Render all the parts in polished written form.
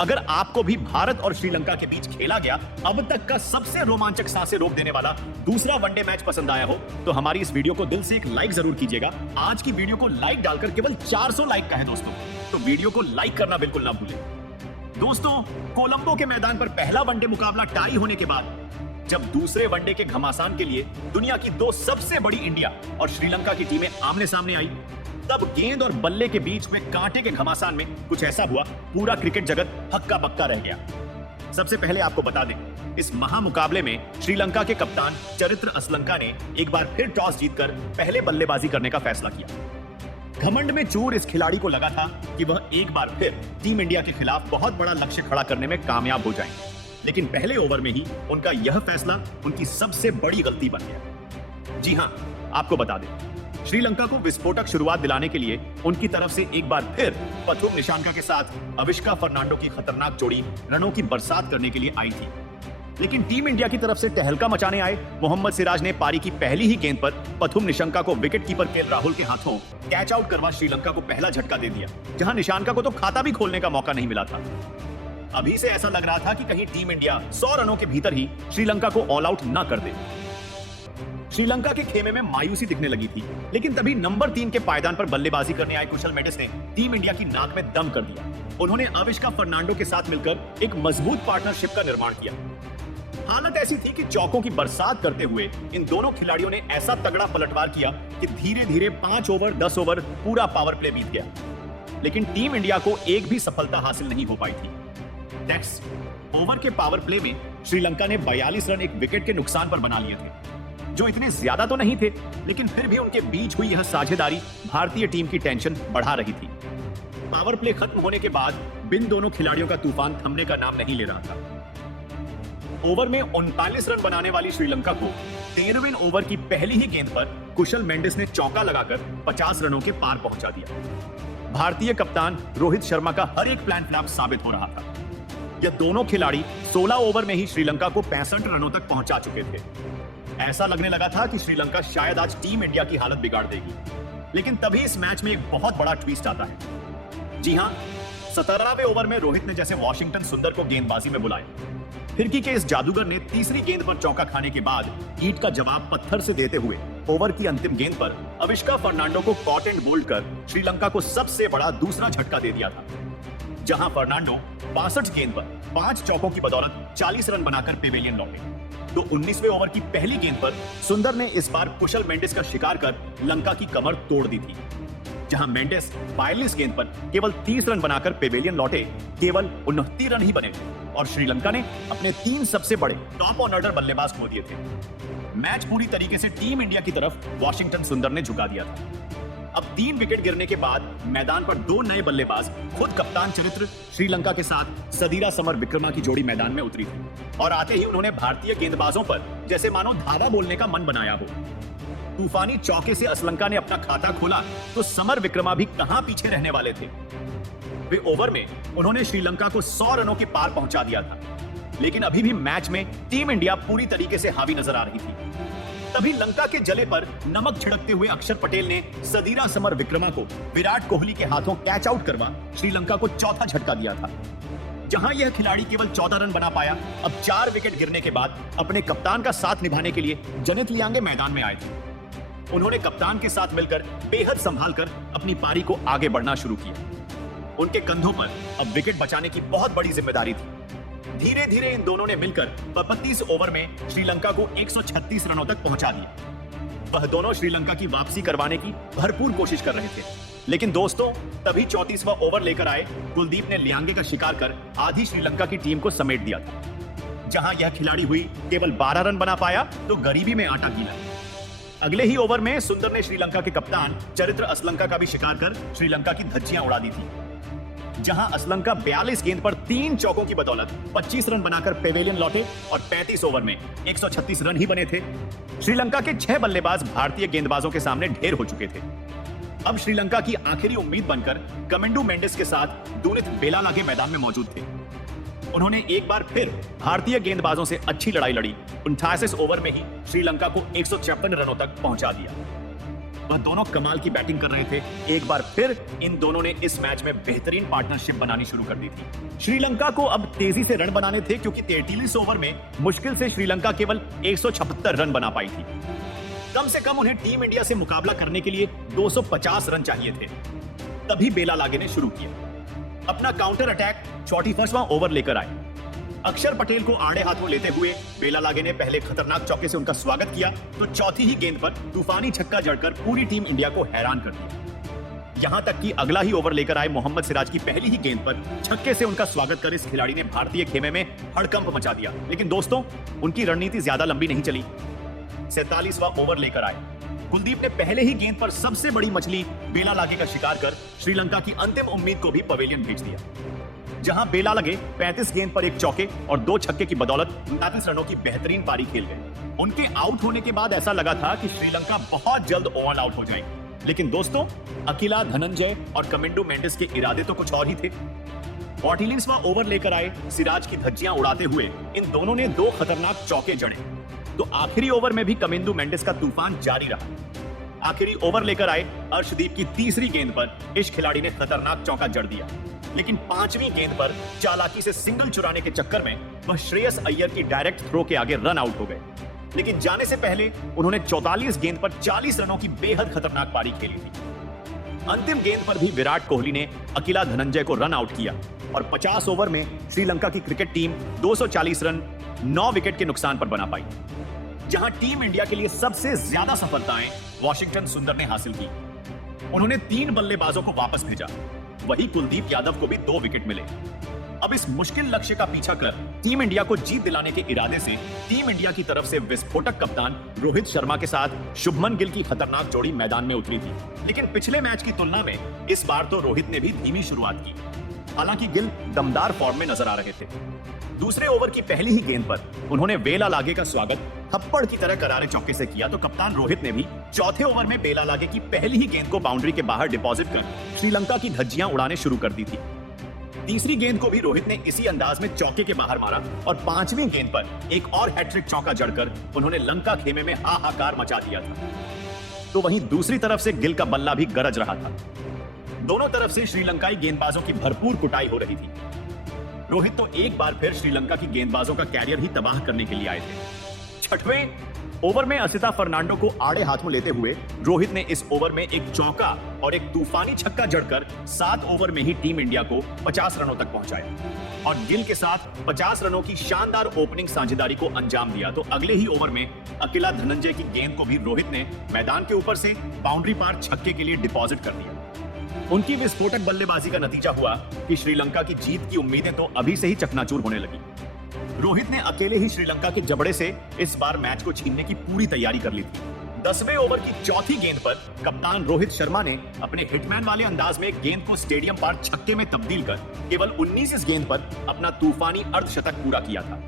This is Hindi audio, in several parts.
अगर आपको भी भारत और श्रीलंका के बीच खेला गया अब तक का सबसे रोमांचक सांसें रोक देने वाला दूसरा वनडे मैच पसंद आया हो तो हमारी इस वीडियो को दिल से एक लाइक जरूर कीजिएगा। आज की वीडियो को लाइक डालकर केवल 400 लाइक का है दोस्तों, तो वीडियो को लाइक करना बिल्कुल ना भूलें। दोस्तों, कोलंबो के मैदान पर पहला वनडे मुकाबला टाई होने के बाद जब दूसरे वनडे के घमासान के लिए दुनिया की दो सबसे बड़ी इंडिया और श्रीलंका की टीमें आमने सामने आई, तब गेंद और बल्ले के बीच में कांटे के घमासान में कुछ ऐसा हुआ, पूरा क्रिकेट जगत हक्का बक्का रह गया। सबसे पहले आपको बता दें, इस महामुकाबले में श्रीलंका के कप्तान चरित्र असलंका ने एक बार फिर टॉस जीतकर पहले बल्लेबाजी करने का फैसला किया। घमंड में चूर इस खिलाड़ी को लगा था कि वह एक बार फिर टीम इंडिया के खिलाफ बहुत बड़ा लक्ष्य खड़ा करने में कामयाब हो जाएंगे, लेकिन पहले ओवर में ही उनका यह फैसला उनकी सबसे बड़ी गलती बन गया। जी हां, आपको बता दें, श्रीलंका को विस्फोटक शुरुआत दिलाने के लिए उनकी तरफ से एक बार फिर पथुम निशांका के साथ अविष्का फर्नांडो की खतरनाक जोड़ी रनों की बरसात करने के लिए आई थी। लेकिन टीम इंडिया की तरफ से तहलका मचाने आए मोहम्मद सिराज ने पारी की पहली ही गेंद पर पथुम निशंका को विकेटकीपर केएल राहुल के हाथों कैच आउट करवा श्रीलंका को पहला झटका दे दिया, जहां निशांका को तो खाता भी खोलने का मौका नहीं मिला था। अभी से ऐसा लग रहा था कि कहीं टीम इंडिया 100 रनों के भीतर ही श्रीलंका को ऑल आउट ना कर दे। श्रीलंका के खेमे में मायूसी दिखने लगी थी, लेकिन तभी नंबर 3 के पायदान पर बल्लेबाजी करने आए कुशल मेंडिस ने टीम इंडिया की नाक में दम कर दिया। उन्होंने अविष्का फर्नांडो के साथ मिलकर एक मजबूत पार्टनरशिप का निर्माण किया। हालत ऐसी थी कि चौकों की बरसात करते हुए इन दोनों खिलाड़ियों ने ऐसा तगड़ा पलटवार किया कि धीरे धीरे 5 ओवर 10 ओवर पूरा पावर प्ले बीत गया, लेकिन टीम इंडिया को एक भी सफलता हासिल नहीं हो पाई थी। टेक्स ओवर के पावर प्ले में श्रीलंका ने 42 रन एक विकेट के नुकसान पर बना लिए थे, जो इतने ज्यादा तो नहीं थे, लेकिन फिर भी उनके बीच हुई यह साझेदारी भारतीय टीम की टेंशन बढ़ा रही थी। पावर प्ले खत्म होने के बाद बिन दोनों खिलाड़ियों का तूफान थमने का नाम नहीं ले रहा था। ओवर में 39 रन बनाने वाली श्रीलंका को 13वें ओवर की पहली ही गेंद पर कुशल मेंडिस ने चौका लगाकर 50 रनों के पार पहुंचा दिया। भारतीय कप्तान रोहित शर्मा का हर एक प्लान फ्लॉप साबित हो रहा था। यह दोनों खिलाड़ी 16 ओवर में ही श्रीलंका को 65 रनों तक पहुंचा चुके थे। ऐसा लगने लगा था कि श्रीलंका शायद आज टीम इंडिया की हालत बिगाड़ देगी, लेकिन तभी इस मैच में एक बहुत बड़ा ट्विस्ट आता है। जी हां, 17वें ओवर में रोहित ने जैसे वॉशिंगटन सुंदर को गेंदबाजी में बुलाया। फिरकी के इस जादूगर ने तीसरी गेंद पर चौका खाने के बाद ईंट का जवाब पत्थर से देते हुए ओवर की अंतिम गेंद पर अविष्का फर्नांडो को कॉट एंड बोल्ड कर श्रीलंका को सबसे बड़ा दूसरा झटका दे दिया था, जहां फर्नांडो 62 गेंद पर 5 चौकों की बदौलत 40 रन बनाकर पेवेलियन लौटे। तो 19वें ओवर की पहली गेंद पर सुंदर ने इस बार कुशल मेंडिस का शिकार कर लंका की कमर तोड़ दी थी, जहां मेंडिस 42 गेंद पर केवल 30 रन बनाकर पेवेलियन लौटे। केवल 29 रन ही बने थे और श्रीलंका ने अपने 3 सबसे बड़े टॉप ऑर्डर बल्लेबाज खो दिए थे। मैच पूरी तरीके से टीम इंडिया की तरफ वॉशिंगटन सुंदर ने झुका दिया था। अब 3 विकेट गिरने के बाद मैदान पर 2 नए बल्लेबाज, खुद कप्तान चरित्र श्रीलंका के साथ सदीरा समर विक्रमा की जोड़ी मैदान में उतरी थी, और आते ही उन्होंने भारतीय गेंदबाजों पर जैसे मानो धावा बोलने का मन बनाया हो। तूफानी चौके से असलंका ने अपना खाता खोला तो समर विक्रमा भी कहां पीछे रहने वाले थे। वे ओवर में उन्होंने श्रीलंका को 100 रनों के पार पहुंचा दिया था, लेकिन अभी भी मैच में टीम इंडिया पूरी तरीके से हावी नजर आ रही थी। तभी लंका के जले पर नमक छिड़कते हुए अक्षर पटेल ने सदीरा समर विक्रमा को विराट कोहली के हाथों कैच आउट करवा श्रीलंका को चौथा झटका दिया था। जहां यह खिलाड़ी केवल 14 रन बना पाया, अब 4 विकेट गिरने के बाद अपने कप्तान का साथ निभाने के लिए जनित लियांगे मैदान में आए थे। उन्होंने कप्तान के साथ मिलकर बेहद संभाल कर अपनी पारी को आगे बढ़ना शुरू किया। उनके कंधों पर अब विकेट बचाने की बहुत बड़ी जिम्मेदारी थी। धीरे धीरे इन दोनों ने मिलकर 32 ओवर में श्रीलंका को 136 रनों तक पहुंचा दिया। वह दोनों श्रीलंका की वापसी करवाने की भरपूर कोशिश कर रहे थे, लेकिन दोस्तों तभी 34वां ओवर लेकर आए कुलदीप ने लियांगे का शिकार कर आधी श्रीलंका की टीम को समेट दिया था। जहां यह खिलाड़ी हुई केवल 12 रन बना पाया तो गरीबी में आटा गीला। अगले ही ओवर में सुंदर ने श्रीलंका के कप्तान चरित्र असलंका का भी शिकार कर श्रीलंका की धज्जियां उड़ा दी थी, जहां असलंका 42 गेंद पर 3 चौकों की बदौलत 25 रन बनाकर पेवेलियन लौटे और 35 ओवर में 136 रन ही बने थे। श्रीलंका के 6 बल्लेबाज भारतीय गेंदबाजों के सामने ढेर हो चुके थे। अब श्रीलंका की आखिरी उम्मीद बनकर कमेंडू मेंडिस के साथ दूनित बेलालागे मैदान में मौजूद थे। उन्होंने एक बार फिर भारतीय गेंदबाजों से अच्छी लड़ाई लड़ी। 89 ओवर में ही श्रीलंका को 156 रनों तक पहुंचा दिया। वह दोनों कमाल की बैटिंग कर रहे थे। एक बार फिर इन दोनों ने इस मैच में बेहतरीन पार्टनरशिप बनानी शुरू कर दी थी। श्रीलंका को अब तेजी से रन बनाने थे क्योंकि 43 ओवर में मुश्किल से श्रीलंका केवल 176 रन बना पाई थी। कम से कम उन्हें टीम इंडिया से मुकाबला करने के लिए 250 रन चाहिए थे। तभी बेला लागे ने शुरू किया। अपना काउंटर अटैक 44वां ओवर लेकर आए। अक्षर पटेल को आड़े हाथों लेते हुए बेला लागे ने पहले खतरनाक चौके से उनका स्वागत किया तो चौथी ही गेंद पर तूफानी छक्का जड़कर पूरी टीम इंडिया को हैरान कर दिया। यहां तक कि अगला ही ओवर लेकर आए मोहम्मद सिराज की पहली ही गेंद पर छक्के से उनका स्वागत कर इस खिलाड़ी ने भारतीय खेमे में हड़कंप मचा दिया। लेकिन दोस्तों, उनकी रणनीति ज्यादा लंबी नहीं चली। 47वां ओवर लेकर आए। कुलदीप ने पहले ही गेंद पर सबसे बड़ी मछली बेला लागे का शिकार कर श्रीलंका की अंतिम उम्मीद को भी पवेलियन भेज दिया, जहां बेला लागे 35 गेंद पर एक चौके और 2 छक्के की बदौलत 29 रनों की बेहतरीन पारी खेल गए। उनके आउट होने के बाद ऐसा लगा था कि श्रीलंका बहुत जल्द ऑल आउट हो जाएगी। लेकिन दोस्तों, अकिला धनंजय और कमिंडू मेंडिस के इरादे तो कुछ और ही थे। 48वां ओवर लेकर आए सिराज की धज्जियां उड़ाते हुए इन दोनों ने 2 खतरनाक चौके जड़े तो आखिरी ओवर में भी कमिंदू मेंडिस का तूफान जारी रहा। आखिरी ओवर लेकर आए अर्शदीप की तीसरी गेंद पर इस खिलाड़ी ने खतरनाक चौका जड़ दिया। लेकिन 5वीं गेंद पर चालाकी से सिंगल चुराने के चक्कर में वह श्रेयस अय्यर की डायरेक्ट थ्रो के आगे रन आउट हो गए। लेकिन जाने से पहले उन्होंने 44 गेंद पर 40 रनों की बेहद खतरनाक पारी खेली थी। अंतिम गेंद पर भी विराट कोहली ने अकिला धनंजय को रन आउट किया और 50 ओवर में श्रीलंका की क्रिकेट टीम 240 रन 9 विकेट के नुकसान पर बना पाई, जहां टीम इंडिया के लिए सबसे ज्यादा सफलताएं वाशिंगटन सुंदर ने हासिल की। उन्होंने 3 बल्लेबाजों को वापस भेजा, वही कुलदीप यादव को भी 2 विकेट मिले। अब इस मुश्किल लक्ष्य का पीछा कर टीम इंडिया को जीत दिलाने के इरादे से टीम इंडिया की तरफ से विस्फोटक कप्तान रोहित शर्मा के साथ शुभमन गिल की खतरनाक जोड़ी मैदान में उतरी थी। लेकिन पिछले मैच की तुलना में इस बार तो रोहित ने भी धीमी शुरुआत की। हालांकि गिल दमदार फॉर्म में नजर आ रहे थे। दूसरे ओवर की पहली ही गेंद पर उन्होंने बेला लागे का स्वागत थप्पड़ की तरह करारे चौके से किया तो कप्तान रोहित ने भी चौथे ओवर में बेला लागे की पहली ही गेंद को बाउंड्री के बाहर डिपॉजिट कर श्रीलंका की धज्जियां उड़ाने शुरू कर दी थी। तीसरी गेंद को भी रोहित ने इसी अंदाज में चौके के बाहर मारा और 5वीं गेंद पर एक और हैट्रिक चौका जड़कर उन्होंने लंका खेमे में हाहाकार मचा दिया था। तो वहीं दूसरी तरफ से गिल का बल्ला भी गरज रहा था। दोनों तरफ से श्रीलंकाई गेंदबाजों की भरपूर कुटाई हो रही थी। रोहित तो एक बार फिर श्रीलंका की गेंदबाजों का कैरियर ही तबाह करने के लिए आए थे। 6वें ओवर में असिता फर्नांडो को आड़े हाथों लेते हुए रोहित ने इस ओवर में एक चौका और एक तूफानी छक्का जड़कर 7 ओवर में ही टीम इंडिया को 50 रनों तक पहुंचाया और गिल के साथ 50 रनों की शानदार ओपनिंग साझेदारी को अंजाम दिया। तो अगले ही ओवर में अकिला धनंजय की गेंद को भी रोहित ने मैदान के ऊपर से बाउंड्री पार छक्के के लिए डिपॉजिट कर दिया। उनकी विस्फोटक बल्लेबाजी का नतीजा हुआ कि श्रीलंका की जीत की उम्मीदें तो अभी से ही चकनाचूर होने लगी। रोहित ने अकेले ही श्रीलंका के जबड़े से इस बार मैच को छीनने की पूरी तैयारी कर ली थी। 10वें ओवर की चौथी गेंद पर कप्तान रोहित शर्मा ने अपने हिटमैन वाले अंदाज में गेंद को स्टेडियम पार छक्के में तब्दील कर केवल 19 गेंद पर अपना तूफानी अर्धशतक पूरा किया था।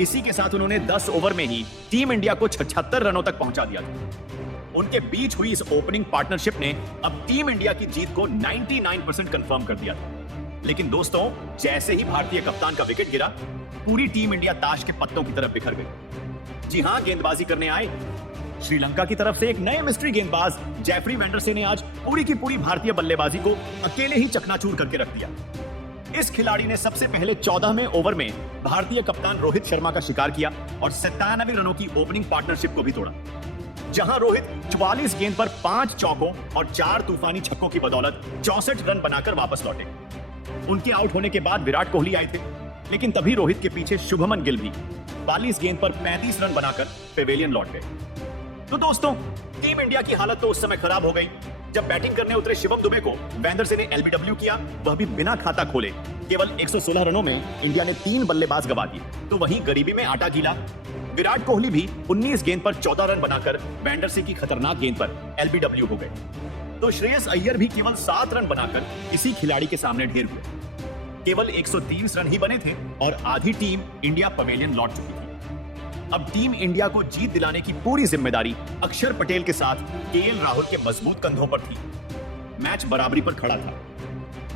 इसी के साथ उन्होंने 10 ओवर में ही टीम इंडिया को 76 रनों तक पहुंचा दिया था। उनके बीच हुई इस ओपनिंग पार्टनरशिप ने अब टीम इंडिया की जीत को 99% कंफर्म कर दिया था। लेकिन दोस्तों, जैसे ही भारतीय कप्तान का विकेट गिरा, पूरी टीम इंडिया ताश के पत्तों की तरफ बिखर गई। जी हां, गेंदबाजी करने आए श्रीलंका की तरफ से एक नए मिस्ट्री गेंदबाज जेफरी वेंडरसे ने आज पूरी की पूरी भारतीय बल्लेबाजी को अकेले ही चकनाचूर करके रख दिया। इस खिलाड़ी ने सबसे पहले 14वें ओवर में भारतीय कप्तान रोहित शर्मा का शिकार किया और 97 रनों की ओपनिंग पार्टनरशिप को भी तोड़ा, जहां रोहित 44 गेंद पर 5 चौकों और 4 तूफानी छक्कों की बदौलत 64 रन बनाकर वापस लौटे। उनके आउट होने के बाद विराट कोहली आए थे, लेकिन तभी रोहित के पीछे शुभमन गिल भी 42 गेंद पर 35 रन बनाकर पेवेलियन लौट गए। तो दोस्तों, टीम इंडिया की हालत तो उस समय खराब हो गई जब बैटिंग करने उतरे शिवम दुबे को वेंडरसे ने एलबीडब्ल्यू किया, वह भी बिना खाता खोले। केवल 116 रनों में इंडिया ने 3 बल्लेबाज गंवा दिए। तो वहीं गरीबी में आटा गीला विराट कोहली भी 19 गेंद पर 14 रन बनाकर वेंडरसे की खतरनाक गेंद पर एलबीडब्ल्यू हो गए। तो श्रेयस अय्यर भी केवल 7 रन बनाकर इसी खिलाड़ी के सामने ढेर हुए। केवल 130 रन ही बने थे और आधी टीम इंडिया पवेलियन लौट चुकी थी। अब टीम इंडिया को जीत दिलाने की पूरी जिम्मेदारी अक्षर पटेल के साथ केएल राहुल के मजबूत कंधों पर थी। मैच बराबरी पर खड़ा था,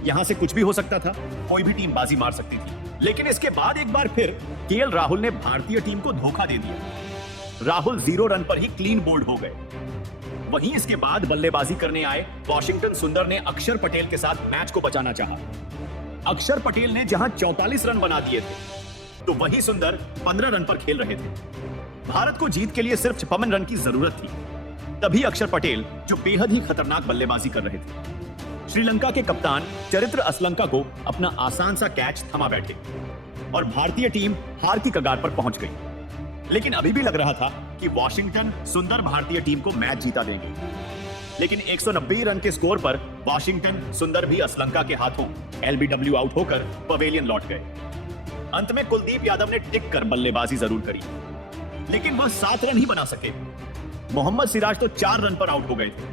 यहां से कुछ भी हो सकता था, कोई भी टीम बाजी मार सकती थी। लेकिन इसके बाद एक बार फिर केएल राहुल ने भारतीय टीम को धोखा दे दिया। राहुल 0 रन पर ही क्लीन बोल्ड हो गए। वहीं इसके बाद बल्लेबाजी करने आए वॉशिंगटन सुंदर ने अक्षर पटेल के साथ मैच को बचाना चाहा। अक्षर पटेल ने जहां 44 रन बना दिए थे, तो वहीं सुंदर 15 रन पर खेल रहे थे। भारत को जीत के लिए सिर्फ 56 रन की जरूरत थी। तभी अक्षर पटेल, जो बेहद ही खतरनाक बल्लेबाजी कर रहे थे, श्रीलंका के कप्तान चरित्र असलंका को अपना आसान सा कैच थमा बैठे और भारतीय टीम हार की कगार पर पहुंच गई। लेकिन अभी भी लग रहा था कि वॉशिंगटन सुंदर भारतीय टीम को मैच जीता देंगे। लेकिन 190 रन के स्कोर पर वॉशिंगटन सुंदर भी असलंका के हाथों एलबीडब्ल्यू आउट होकर पवेलियन लौट गए। अंत में कुलदीप यादव ने टिक कर बल्लेबाजी जरूर करी, लेकिन वह 7 रन ही बना सके। मोहम्मद सिराज तो 4 रन पर आउट हो गए थे।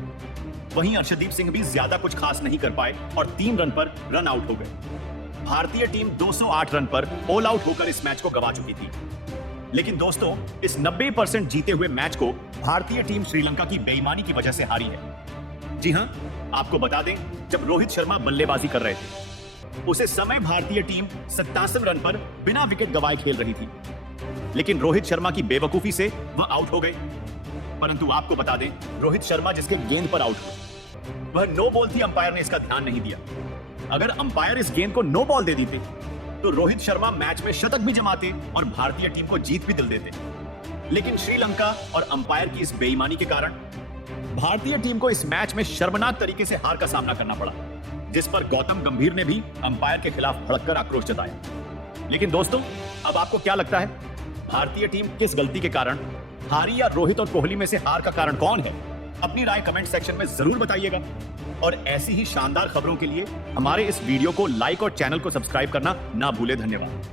वहीं अर्शदीप सिंह भी ज्यादा कुछ खास नहीं कर पाए और 3 रन पर रन आउट हो गए। भारतीय टीम 208 रन पर ऑल आउट होकर इस मैच को गंवा चुकी थी। लेकिन दोस्तों, इस 90% जीते हुए मैच को भारतीय टीम श्रीलंका की बेईमानी की वजह से हारी है। जी हां, आपको बता दें, जब रोहित शर्मा बल्लेबाजी कर रहे थे, उसे समय भारतीय टीम 87 रन पर बिना विकेट गंवाए खेल रही थी। लेकिन रोहित शर्मा की बेवकूफी से वह आउट हो गए। परंतु आपको बता दें, रोहित शर्मा जिसके गेंद पर आउट हुए, वह नो बॉल थी। अंपायर ने इसका ध्यान नहीं दिया। अगर अंपायर इस गेंद को नो बॉल दे देते, तो रोहित शर्मा मैच में शतक भी जमाते और भारतीय टीम को जीत भी दिल देते। लेकिन श्रीलंका और अंपायर की इस बेईमानी के कारण भारतीय टीम को इस मैच में शर्मनाक तरीके से हार का सामना करना पड़ा, जिस पर गौतम गंभीर ने भी अंपायर के खिलाफ भड़ककर आक्रोश जताया। लेकिन दोस्तों, अब आपको क्या लगता है, भारतीय टीम किस गलती के कारण हारी, या रोहित और कोहली में से हार का कारण कौन है? अपनी राय कमेंट सेक्शन में जरूर बताइएगा। और ऐसी ही शानदार खबरों के लिए हमारे इस वीडियो को लाइक और चैनल को सब्सक्राइब करना ना भूले। धन्यवाद।